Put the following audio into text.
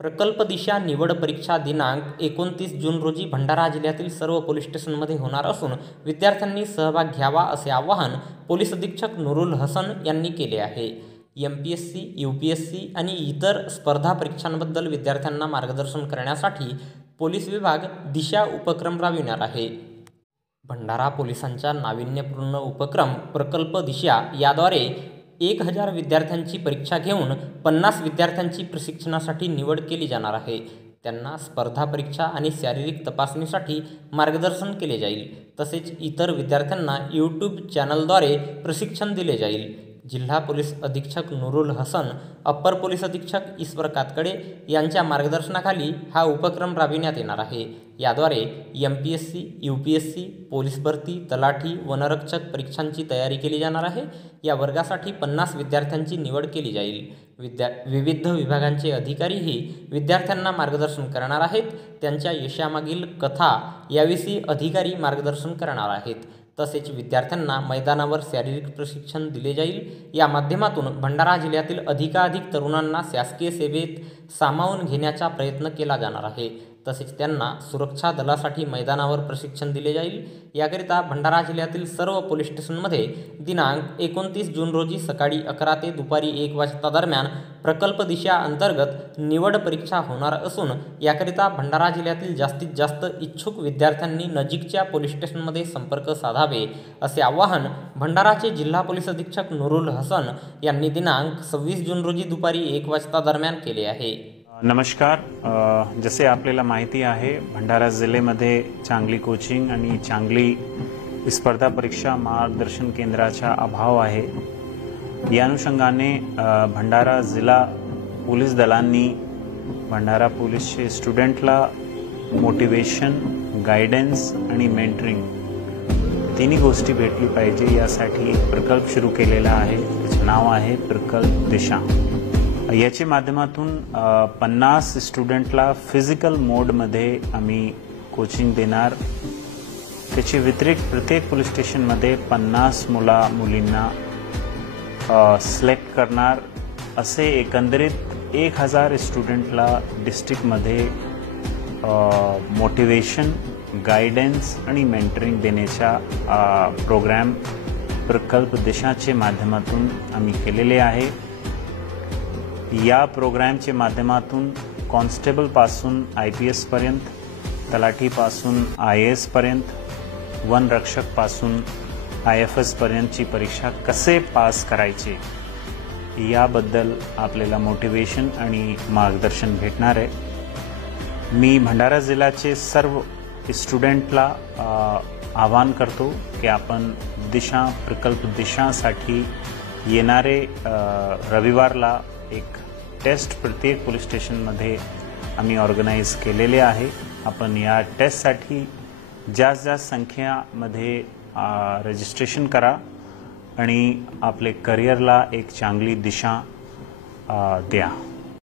प्रकल्प दिशा निवड परीक्षा दिनांक 29 जून रोजी भंडारा जिल्ह्यातील सर्व पोलीस स्टेशनमध्ये होणार असून विद्यार्थ्यांनी सहभाग घ्यावा असे आवाहन पोलीस अधीक्षक नूरुल हसन यांनी केले आहे। MPSC, UPSC आणि इतर स्पर्धा परीक्षांबद्दल विद्यार्थ्यांना मार्गदर्शन करण्यासाठी पोलीस विभाग दिशा उपक्रम राबविणार आहे। भंडारा पोलिसांच्या नाविन्यपूर्ण उपक्रम प्रकल्प दिशा याद्वारे 1000 विद्यार्थ्यांची परीक्षा घेऊन 50 विद्यार्थ्यांची प्रशिक्षणासाठी निवड केली जाणार आहे। त्यांना स्पर्धा परीक्षा आणि शारीरिक तपासणीसाठी मार्गदर्शन केले जाईल। तसेच इतर विद्यार्थ्यांना YouTube चॅनलद्वारे प्रशिक्षण दिले जाईल। जिल्हा पोलीस अधीक्षक नूरुल हसन, अप्पर पोलीस अधीक्षक ईश्वर कातकडे यांच्या मार्गदर्शनाखाली हा उपक्रम राबविण्यात येणार आहे। याद्वारे MPSC, UPSC, पोलीस भरती, तलाठी, वनरक्षक परीक्षांची तयारी केली जाणार आहे। या वर्गासाठी 50 विद्यार्थ्यांची निवड केली जाईल। विविध विभागांचे अधिकारीही विद्यार्थ्यांना मार्गदर्शन करणार आहेत। त्यांच्या यशामागील कथा याविषयी अधिकारी मार्गदर्शन करणार आहेत। तसेच विद्यार्थ्यांना मैदानावर शारीरिक प्रशिक्षण दिले जाईल। या माध्यमातून भंडारा जिल्ह्यातील अधिकाधिक तरुणांना शासकीय सेवेत सामावून घेण्याचा प्रयत्न केला जाणार आहे। तसेच त्यांना सुरक्षा दलासाठी मैदानावर प्रशिक्षण दिले जाईल। याकरिता भंडारा जिल्ह्यातील सर्व पोलीस स्टेशनमध्ये दिनांक 29 जून रोजी सकाळी 11 ते दुपारी 1 वाजता दरम्यान प्रकल्प दिशा अंतर्गत निवड परीक्षा होणार असून याकरिता भंडारा जिल्ह्यातील जास्तीत जास्त इच्छुक विद्यार्थ्यांनी नजीकच्या पोलीस स्टेशनमध्ये संपर्क साधावे असे आवाहन भंडाराचे जिल्हा पोलीस अधीक्षक नूरुल हसन यांनी दिनांक 26 जून रोजी दुपारी 1 वाजता दरम्यान केले आहे। नमस्कार। जसे आपल्याला माहिती आहे, भंडारा जिल्ह्यामध्ये चांगली कोचिंग आणि चांगली स्पर्धा परीक्षा मार्गदर्शन केंद्राचा अभाव आहे। या अनुषंगाने भंडारा जिल्हा पोलीस दलांनी भंडारा पोलीसचे स्टुडंटला मोटिवेशन, गायडन्स आणि मेंटरिंग तिन्ही गोष्टी भेटली पाहिजे यासाठी एक प्रकल्प सुरू केलेला आहे। त्याचे नाव आहे प्रकल्प दिशा। याच्या माध्यमातून 50 स्टुडंटला फिजिकल मोडमध्ये आम्ही कोचिंग देणार। त्याचे व्यतिरिक्त प्रत्येक पोलीस स्टेशनमध्ये 50 मुलींना सिलेक्ट करणार। असे एकंदरीत 1000 स्टुडंटला डिस्ट्रिक्टमध्ये मोटिवेशन, गायडन्स आणि मेंटरिंग देण्याचा प्रोग्राम प्रकल्प दिशाच्या माध्यमातून आम्ही केलेले आहे। या प्रोग्रामच्या माध्यमातून कॉन्स्टेबल पासून IPS पर्यंत, तलाठी पासून IAS पर्यंत, वनरक्षक पासून IFS पर्यंतची परीक्षा कसे पास करायचे याबद्दल आपल्याला मोटिवेशन आणि मार्गदर्शन भेटणार आहे। मी भंडारा जिल्ह्याचे सर्व स्टुडंटला आवाहन करतो की आपण दिशा प्रकल्प दिशासाठी येणारे रविवारला एक टेस्ट प्रत्येक पोलीस स्टेशनमध्ये आम्ही ऑर्गनाइज केलेले आहे। आपण या टेस्टसाठी जास्त संख्यामध्ये रजिस्ट्रेशन करा आणि आपले करिअरला एक चांगली दिशा द्या।